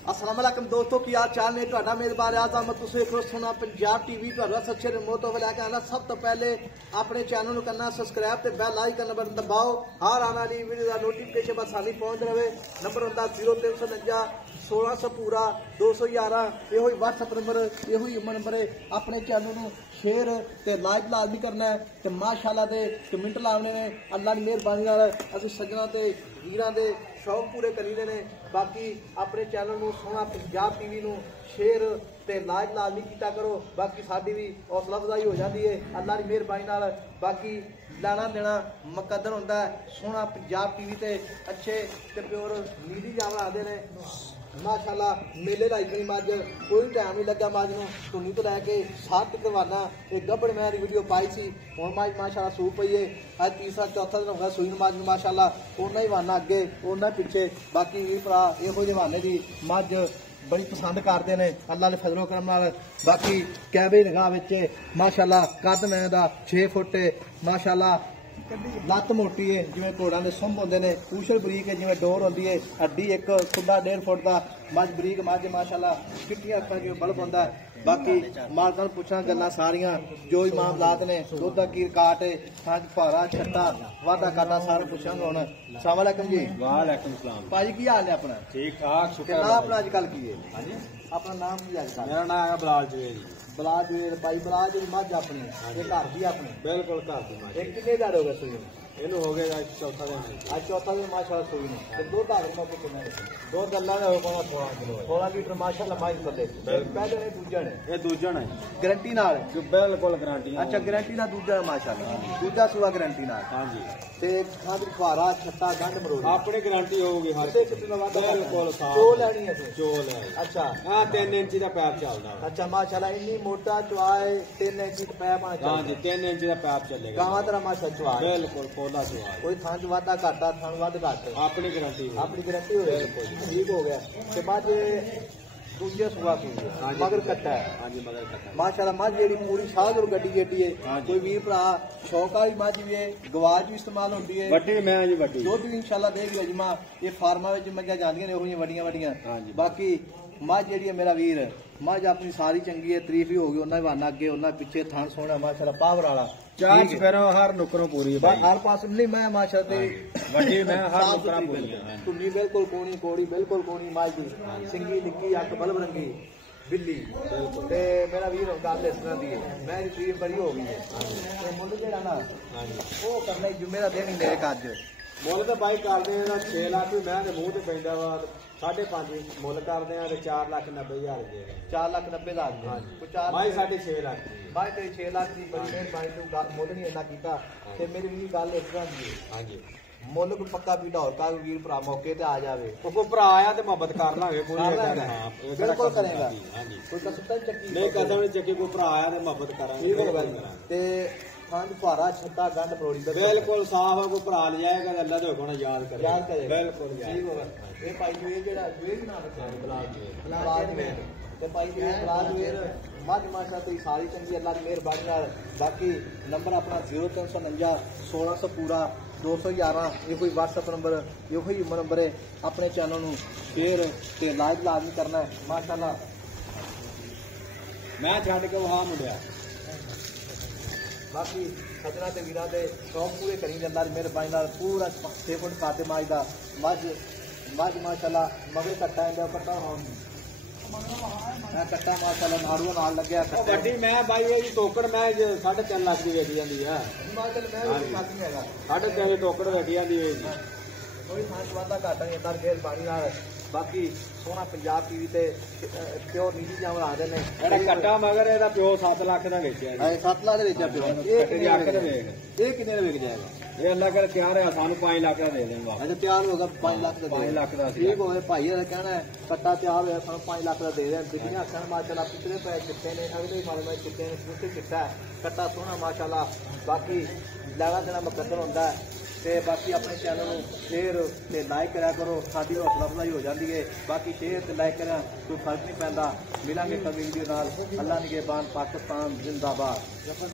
अस्सलाम वालेकुम दोस्तों की हाल चाल ने तुहाडा मेजबान आज़म तुसीं देख रहे हो सोना पंजाब टीवी तुहाडा सच्चे रिमोट तो लैके आना। सब तो पहले अपने चैनल को करना सब्सक्राइब ते बेल आइकन बटन दबाओ। हर आने वाली वीडियो का नोटिफिकेशन बस सानी पहुंच रहे। नंबर होंदा 0349 1600 पूरा 211 यो ही व्हाट्सएप नंबर यो ही नंबर है। अपने चैनल को शेयर ते लाइक लाजमी करना है ते माशाअल्लाह दे कमेंट लाने ने। अल्लाह की मेहरबानी नाल असीं सज्जणा ते वीरां दे शौक पूरे करीदे ने। बाकी अपने चैनल को सोना पंजाब टीवी को शेयर ते लाइक लाजमी किया करो। बाकी साडी भी हौसला अफजाई हो जाती है अल्लाह की मेहरबानी नाल। बाकी लेना देना मुकद्दर होंदा है। सोना पंजाब टीवी ते अच्छे ते प्योर नीली जावल आते हैं माशाअल्लाह। मेले लाई गई मज कोई टाइम नहीं लगा मज नूं धुनी तो लैके सात करवाना। एक गब्बड़ मैं वीडियो पाई सी हुण मज माशाअल्लाह सूप पई है। अज तीसरा चौथा दिन होगा सूई मज नूं माशाअल्लाह। उन्ना ही वाना अगे उन्ना पिछे। बाकी भी भरा इहो ਜਿਹੇ वाने की मज बड़ी पसंद करते हैं अल्लाह के फजलो करम नाल। बाकी कैबे निगाह विच माशाअल्लाह कद मैं दा 6 फुट माशाअल्लाह। लत्त मोटी है जिवें घोड़ां दे सुंभ होंदे ने। पूछल बरीक है जिवें डोर होंदी है। हड्डी एक खुदा 1.5 फुट का मज बरीक मज माशाअल्लाह। चिट्टियां अखां जिवें बल्ब होंदा। बाकी मालकां नूं पुछां गल्लां सारियां जो ही मामलात ने। दुध दा कीर काट है थंच भारा छट्टा वाधा काटा सारा पुछांगे हुण। अस्सलाम वालेकुम जी। वालेकुम सलाम भाजी की हाल है अपना? ठीक ठाक शुक्र। नाम अपना अजकल की है? हाँ जी अपना नाम की अजकल? मेरा नाम है बलाल जवेर। बलाल जवेर भाई बलाल जी मझ अपनी ये घर की अपनी? बिल्कुल घर की मझ। एक कितने दाड़े हो गए सूई? इनू हो गया चौथा दिन। आज चौथा दिन माशाअल्लाह सूई ने ते दो धार मौके कितने? दो गल्ला ने हो पाना 16 किलो। 16 लीटर माशाअल्लाह मझ थले। पहले ने दूजा ने? ये दूजा ने गारंटी नाल? बिल्कुल गारंटी। अच्छा गारंटी नाल दूजा माशाअल्लाह। दूजा सुआ गारंटी नाल? हां जी। ते खाद फुहारा छट्टा गंढ मरोड़ अपनी गारंटी होगी हर से कितने वादा? बिल्कुल साफ चो लेनी है तू? चो ले। अच्छा हां 3 इंच का पैप चलदा। अच्छा माशाअल्लाह इन्नी मोटा चुआए 3 इंच का पैप आना चाहिए। हां जी 3 इंच का पैप चलेगा। गावां तरह माशाअल्लाह चुआए बिल्कुल पोला चुआ। कोई थांच वादा घाटा थान वध घट अपनी गारंटी। अपनी गारंटी हो ठीक हो गया। ते बाद दूजे सुबह की मगर कट्टा है। हाँ जी मगर कट्टा माशाअल्लाह। मझ जी पूरी शाह और गड्डी जेडी है। कोई वीर भरा शौक वाली मझ भी है गवाच भी इस्तेमाल होती है। वड्डी मैं जी वड्डी दुध भी इंशाल्लाह देगी अजमा। ये फार्मा मंगिया जांदियां ने ओही वड्डियां वड्डियां। बाकी मझ जी है मेरा वीर मझ अपनी सारी चंगी है तारीफ ही होगी। उन्ना वाना अगे उन्ना पिछे थान सोना माशाअल्लाह पावर वाला चार चपेरों हर नुकरों पूरी है हर पास नहीं मैं माशाअल्लाह वड्डी मैं हर नुकरा पूरी है। टुन्नी बिल्कुल कोनी कोड़ी बिल्कुल कोनी माई दी सिंगी निक्की अख बल्ब रंगी बिल्ली ते मेरा वीर गल इस तरह दी है। मेरी तारीफ बड़ी हो गई है ते मुंड जेड़ा ना वो करना जुम्मे दा दिन ही मेरे अज मुल तो बाई करते हैं 6 लाख भी मैं मूँह से पैदा वा 5.5 मुल करते हैं 4,90,000 दे 4,90,000 भाई 6.5 लाख भाई तेरी 6 लाख की बड़ी मेहरबानी तू मुल नहीं इन्ना कीता ते मेरी भी गल इस तरह दी है। हाँ जी मुल को पक्का भी ढोल का वीर भरा मौके ते आ जावे को भरा आया ते मोहब्बत कर लांगे पूरी बिल्कुल करेगा। कोई कसम चक्की नहीं कसम नहीं चक्की कोई भरा आया ते मोहब्बत करांगे ते खंड फुहारा छत्ता गंढ मरोड़ी बिल्कुल साफ है। कोई भरा ले जाएगा अल्लाह दे हुक्म याद करे बिल्कुल ठीक होगा। ये भाई जो ये जेड़ा जवेर नाम रखा बलाल जवेर ते भाई जी बलाल जवेर मझ माशाअल्लाह तेरी सारी चंगी अल्लाह की मेहरबानी नाल। बाकी नंबर अपना 0349 1600 पूरा 211 ये कोई व्हाट्सएप नंबर यो ही नंबर है। अपने चैनल को शेयर ते लाइक लाजमी करना है माशाअल्लाह। मैं छड़ के वहां मुंडिया बाकी सजना ते वीरां दे शौक पूरे करी अल्लाह की मेहरबानी नाल। पूरा 6 फुट काटे मज दा मज माशाअल्लाह मगर कट्टा इंदा कट्टा मैं कट्टा माशाअल्लाह नाड़ू नाल लग्या वड्डी मैं भाई ये टोकड़ मैं 3.5 लाख की वेची जाती है। साढ़े 3 टोकड़ वेची जाती है कोई खास वादा घाटा नहीं अंदर मेहरबानी नाल। बाकी सोना पंजाब टीवी ते प्योर नीली जावल आदे ने एड़ा कट्टा मगर एदा प्यो 7 लाख दा वेचिया जी। 7 लाख दे वेचिया प्यो। ये कितने दा विक जाएगा? ये अल्लाह कर तैयार है सानू 5 लाख दा दे देंगे। अच्छा तैयार होगा 5 लाख दा 5 लाख दा ठीक हो गए भाई दा कहना है कट्टा तैयार होया सानू 5 लाख दा दे दे। दिखियां अखन माशाअल्लाह पिछले पैसे चिट्टे ने अगले मारे में चिट्टे ने दूसरे चिट्टा है कट्टा सोना माशाअल्लाह। बाकी लेना देना मुकद्दर होंदा है ते बाकी अपने चैनल को शेयर ते लाइक करा करो साडी हौसला अफजाई हो जाती है। बाकी शेयर ते लाइक करा कोई फर्क नहीं पैंदा। मिलांगे कभी वीडियो नाल। अल्लाह निगहबान पाकिस्तान जिंदाबाद।